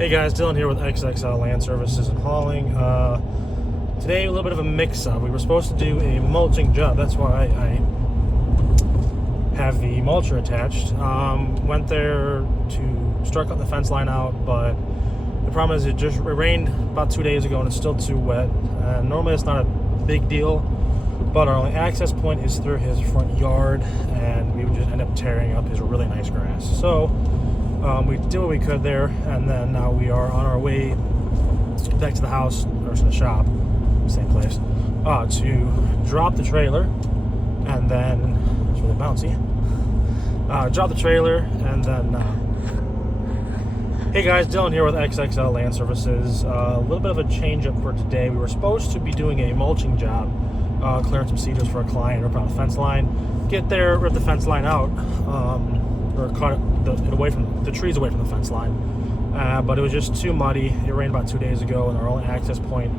Hey guys, Dylan here with XXL Land Services and Hauling. Today, a little bit of a mix-up. We were supposed to do a mulching job. That's why I have the mulcher attached. Went there to start cutting the fence line out, but the problem is it rained about 2 days ago and it's still too wet. Normally it's not a big deal, but our only access point is through his front yard, and we would just end up tearing up his really nice grass. So we did what we could there, and then now we are on our way back to the house, or to the shop, same place, to drop the trailer, and then, it's really bouncy, drop the trailer, and then, hey guys, Dylan here with XXL Land Services. A little bit of a change up for today. We were supposed to be doing a mulching job, clearing some cedars for a client, rip out a fence line, get there, rip the fence line out, or cut it away from the trees away from the fence line, but it was just too muddy. It rained about 2 days ago, and our only access point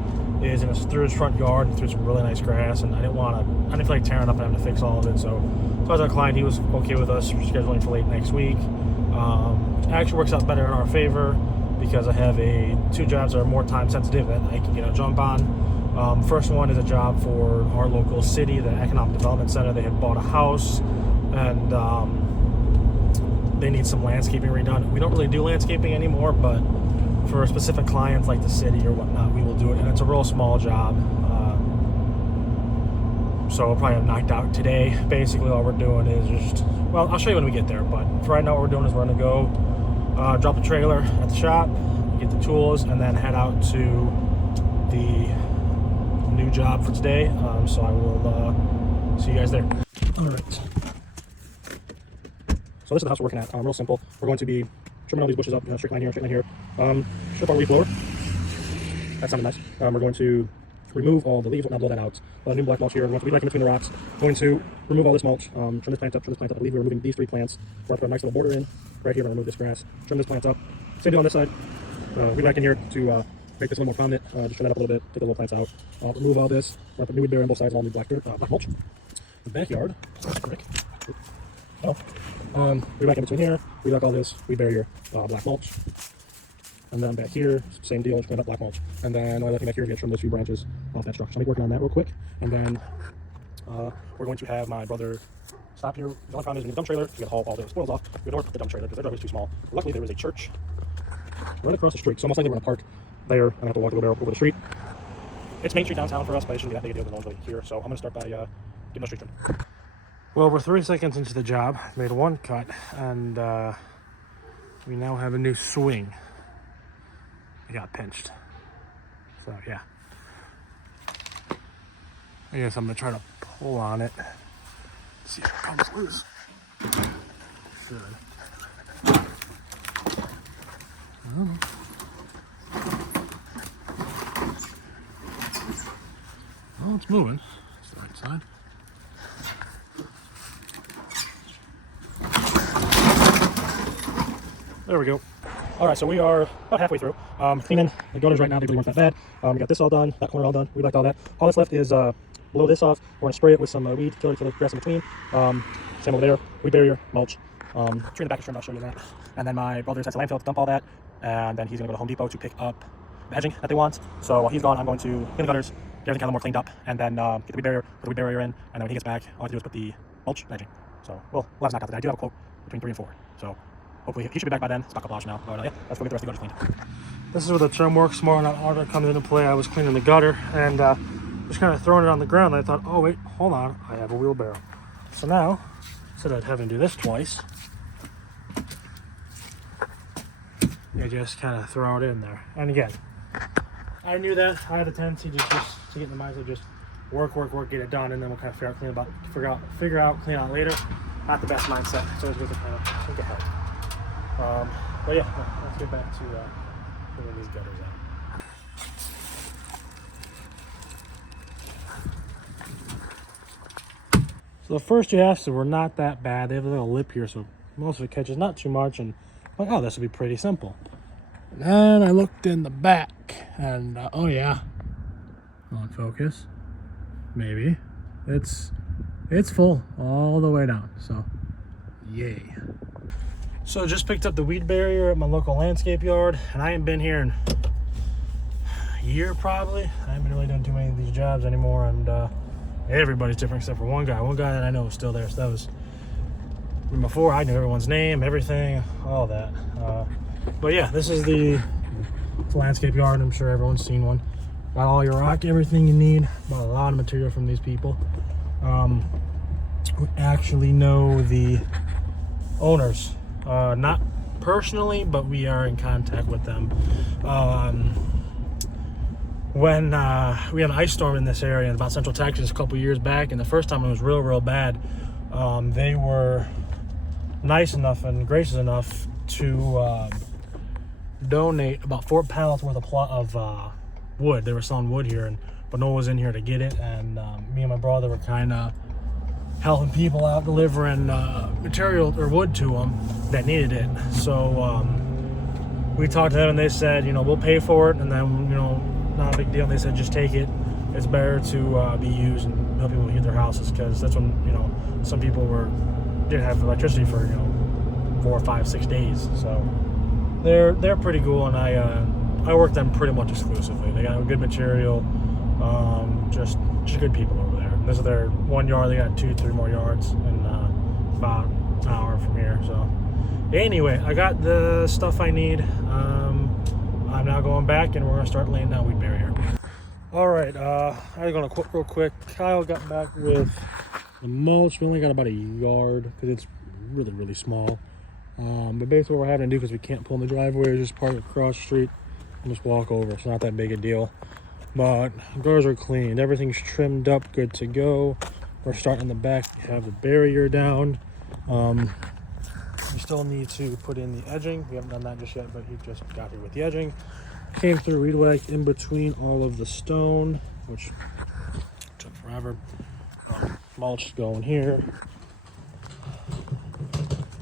is through his front yard and through some really nice grass, and I didn't feel like tearing up and having to fix all of it. So I was our client, he was okay with us scheduling for late next week. It actually works out better in our favor because I have two jobs that are more time sensitive that I can get a jump on. First one is a job for our local city, the Economic Development Center. They had bought a house, and they need some landscaping redone. We don't really do landscaping anymore, but for specific clients like the city or whatnot, we will do it, and it's a real small job. So we'll probably have knocked out today. Basically all we're doing is well, I'll show you when we get there, but for right now what we're doing is we're gonna go drop the trailer at the shop, get the tools, and then head out to the new job for today. So I will see you guys there. All right. So this is the house we're working at. Real simple. We're going to be trimming all these bushes up, straight line here, straight line here. Strip our leaf blower. That sounded nice. We're going to remove all the leaves, blow that out. New black mulch here. We're going to weed back in between the rocks. Going to remove all this mulch. Trim this plant up, trim this plant up. I believe we're removing these 3 plants. We're going to put a nice little border in. Right here, we're going to remove this grass. Trim this plant up. Same deal on this side. Weed back in here to make this a little more prominent. Just trim that up a little bit, take the little plants out. Remove all this. We're going to put new weed barrier on both sides, all new black dirt, black mulch. The backyard. Weed back in between here, weed back all this, weed barrier, black mulch. And then back here, same deal, just clean up black mulch. And then another thing back here is going to trim those few branches off that structure. So I'll be working on that real quick. And then we're going to have my brother stop here. The only problem is we need a dump trailer, so we got to haul all the spoils off. We don't put the dump trailer because their driveway is too small. But luckily there is a church right across the street. So most likely we're going to park there and have to walk a little bit over the street. It's Main Street downtown for us, but it shouldn't be that big a deal because no one's really here. So I'm going to start by getting the street trimmed. Well, we're 3 seconds into the job, made one cut, and we now have a new swing. I got pinched. So, yeah. I guess I'm going to try to pull on it. See if it comes loose. Good. Well, it's moving. It's the right side. There we go. All right, so we are about halfway through. Cleaning the gutters right now. They really weren't that bad. We got this all done, that corner all done. We liked all that. All that's left is blow this off. We're gonna spray it with some weed killer for the grass in between. Same over there. Weed barrier, mulch. Tree in the back is trimmed. I'll show you that. And then my brother has a landfill to dump all that, and then he's gonna go to Home Depot to pick up the edging that they want. So while he's gone, I'm going to clean the gutters, get everything kind of more cleaned up, and then get the weed barrier, put the weed barrier in, and then when he gets back, all I have to do is put the mulch edging. So we'll have knocked out today. I do have a quote between 3 and 4. So hopefully he should be back by then. It's about a couple hours now. But yeah, let's go get the rest of the gutters cleaned. This is where the trim works more, not order comes into play. I was cleaning the gutter and just kind of throwing it on the ground. I thought, oh wait, hold on, I have a wheelbarrow. So now, instead of having to do this twice, you just kind of throw it in there. And again, I knew that. I had a tendency just to get in the mindset, just work, get it done, and then we'll kind of figure out, clean out later. Not the best mindset. So it's good to kind of think ahead. But yeah, let's get back to where these gutters at. So the first 2 halves were not that bad. They have a little lip here, so most of it catches not too much. And I'm like, oh, this will be pretty simple. And then I looked in the back, and oh yeah, on focus, maybe it's full all the way down. So, yay. So just picked up the weed barrier at my local landscape yard, and I ain't been here in a year probably. I haven't really done too many of these jobs anymore, and everybody's different except for one guy. One guy that I know is still there. So that was before I knew everyone's name, everything, all that. But yeah, this is the landscape yard. I'm sure everyone's seen one. Got all your rock, everything you need. Bought a lot of material from these people. We actually know the owners, not personally, but we are in contact with them. When we had an ice storm in this area in about Central Texas a couple years back, and the first time it was real bad, they were nice enough and gracious enough to donate about 4 pallets worth of wood. They were selling wood here, but no one was in here to get it, and me and my brother were kind of helping people out, delivering material or wood to them that needed it. So we talked to them, and they said, we'll pay for it, and then not a big deal. They said just take it. It's better to be used and help people heat their houses, because that's when some people didn't have electricity for 4, 5, 6 days. So they're pretty cool, and I work them pretty much exclusively. They got good material, just good people over there. This is their one yard. They got 2, 3 more yards in about an hour from here. So anyway, I got the stuff I need. I'm now going back, and we're gonna start laying down weed barrier. All right, I'm gonna quit real quick. Kyle got back with the mulch. We only got about a yard because it's really small. But basically what we're having to do, because we can't pull in the driveway, is just park across the street and just walk over. It's not that big a deal. But gutters are cleaned, everything's trimmed up, good to go. We're starting in the back, have the barrier down. We still need to put in the edging. We haven't done that just yet, but he just got here with the edging. Came through weed whack in between all of the stone, which took forever. Mulch going here.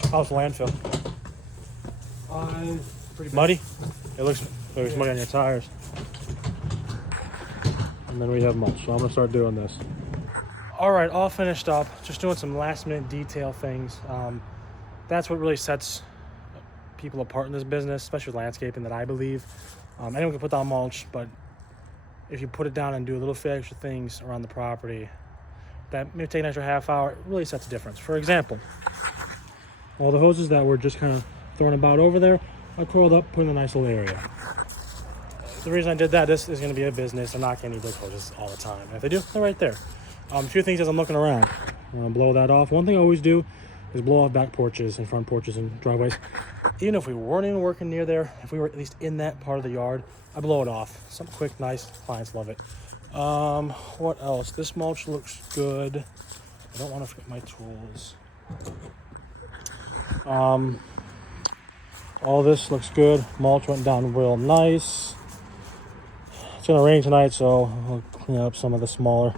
How's the landfill? Pretty muddy? It looks muddy on your tires. And then we have mulch, so I'm gonna start doing this. All right, all finished up. Just doing some last minute detail things. That's what really sets people apart in this business, especially with landscaping, that I believe. Anyone can put down mulch, but if you put it down and do a little few extra things around the property, that may take an extra half hour, it really sets a difference. For example, all the hoses that were just kind of thrown about over there, I coiled up, put in a nice little area. The reason I did that, this is going to be a business. They're not going to need big hoses all the time. And if they do, they're right there. A few things as I'm looking around. I'm going to blow that off. One thing I always do is blow off back porches and front porches and driveways. Even if we weren't even working near there, if we were at least in that part of the yard, I blow it off. Something quick, nice. Clients love it. What else? This mulch looks good. I don't want to forget my tools. All this looks good. Mulch went down real nice. It's gonna rain tonight, so I'll clean up some of the smaller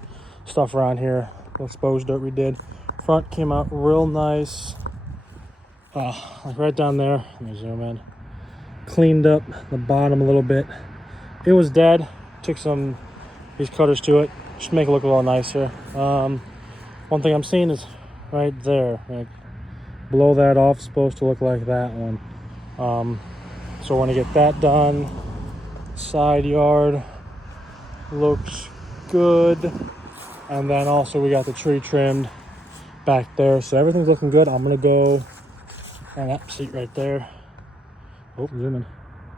stuff around here. The exposed dirt we did. Front came out real nice. Like right down there. Let me zoom in. Cleaned up the bottom a little bit. It was dead. Took these cutters to it, just make it look a little nicer. One thing I'm seeing is right there. Like, blow that off. It's supposed to look like that one. So we're gonna get that done. Side yard looks good, and then also we got the tree trimmed back there, so everything's looking good. I'm gonna go on that seat right there. Oh, zoom in.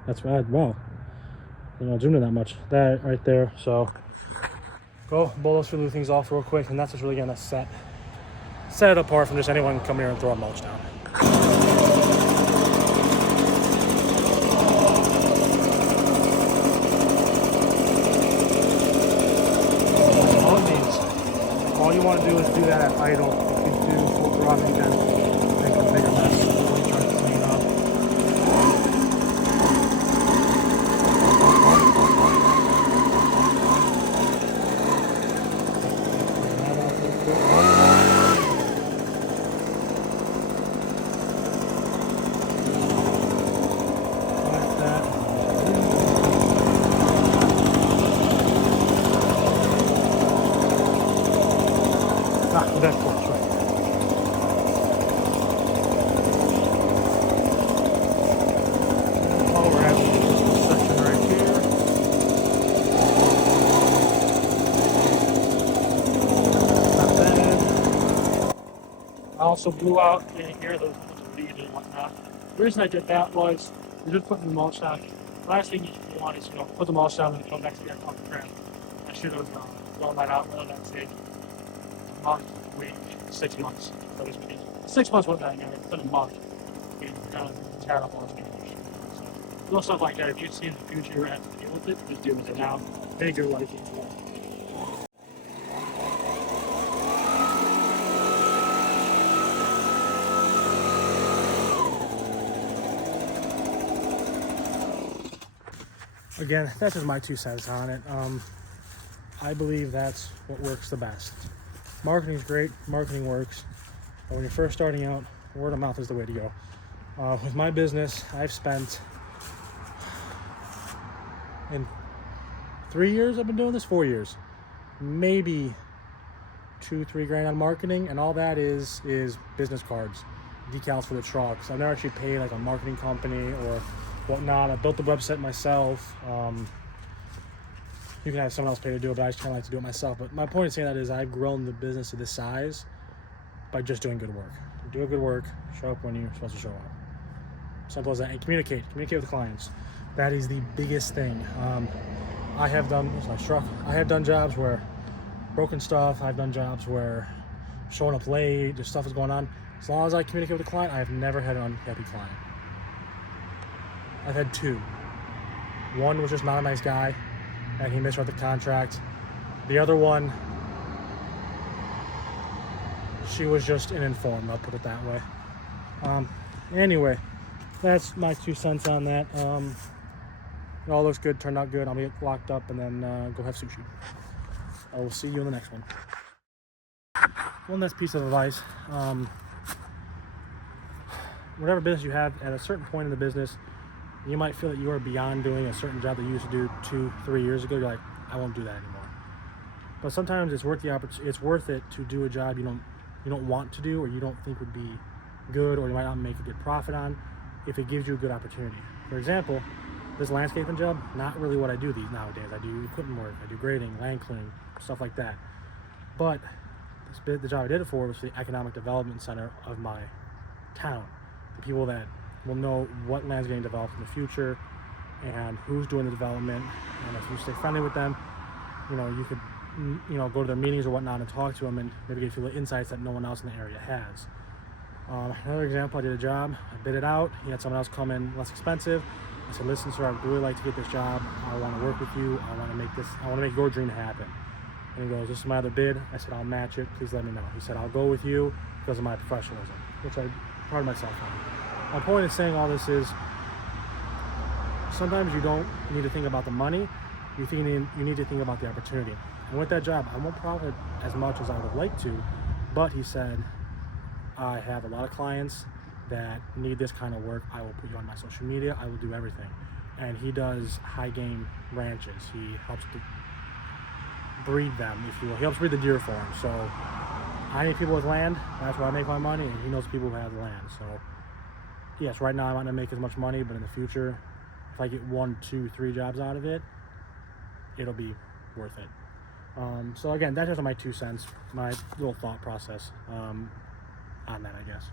That's bad. Wow, you're not zooming that much. That right there. So go blow those few things off real quick, and that's what's really gonna set it apart from just anyone coming here and throwing mulch down. All you want to do is do that at idle. If you do full throttle, you can make a bigger mess. Really try to clean up. Like that. Back porch, right. also blew out in here, the leaves and whatnot. The reason I did that was you're just putting the mulch down. Last thing you want is, put the mulch down and come next year off the ground. I should have blown that out, let that take a month, week, 6 months. That was me. 6 months wasn't that good. It's been a month. It's kind of terrible. So, little stuff like that. If you see in the future you're having to deal with it, just deal with it now. Take your life. Again, that's just my 2 cents on it. I believe that's what works the best. Marketing is great. Marketing works. But when you're first starting out, word of mouth is the way to go. With my business, I've spent, in 3 years I've been doing this, 4 years, maybe $2-3 grand on marketing, and all that is business cards, decals for the trucks. I've never actually paid like a marketing company or whatnot. I built the website myself. You can have someone else pay to do it, but I just kind of like to do it myself. But my point in saying that is I've grown the business to this size by just doing good work. Do good work, show up when you're supposed to show up. Simple as that. And communicate with the clients. That is the biggest thing. I have done jobs where broken stuff. I've done jobs where showing up late, just stuff is going on. As long as I communicate with the client, I have never had an unhappy client. I've had 2. One was just not a nice guy, and he misread the contract. The other one, she was just uninformed, I'll put it that way. Anyway, that's my 2 cents on that. It all looks good, turned out good. I'll get locked up and then go have sushi. I will see you in the next one. One last piece of advice. Whatever business you have, at a certain point in the business, you might feel that you are beyond doing a certain job that you used to do 2-3 years ago. You're like, I won't do that anymore. But sometimes it's worth the opportunity. It's worth it to do a job you don't want to do, or you don't think would be good, or you might not make a good profit on, if it gives you a good opportunity. For example, this landscaping job, not really what I do these nowadays. I do equipment work, I do grading, land clearing, stuff like that. But the job I did it for was the economic development center of my town. The people that will know what land's getting developed in the future and who's doing the development. And if you stay friendly with them, you could go to their meetings or whatnot and talk to them and maybe get a few insights that no one else in the area has. Another example, I did a job, I bid it out, he had someone else come in less expensive. I said, listen, sir, I'd really like to get this job. I want to work with you. I want to make your dream happen. And he goes, this is my other bid. I said, I'll match it. Please let me know. He said, I'll go with you because of my professionalism, which I pride myself on. My point in saying all this is sometimes you don't need to think about the money. You need to think about the opportunity. And with that job, I won't profit as much as I would have liked to, but he said, I have a lot of clients that need this kind of work. I will put you on my social media. I will do everything. And he does high game ranches. He helps to breed them, if you will. He helps breed the deer for him. So I need people with land. That's where I make my money. And he knows people who have land. So yes, right now I might not make as much money, but in the future, if I get 1, 2, 3 jobs out of it, it'll be worth it. So again, that's just my 2 cents, my little thought process on that, I guess.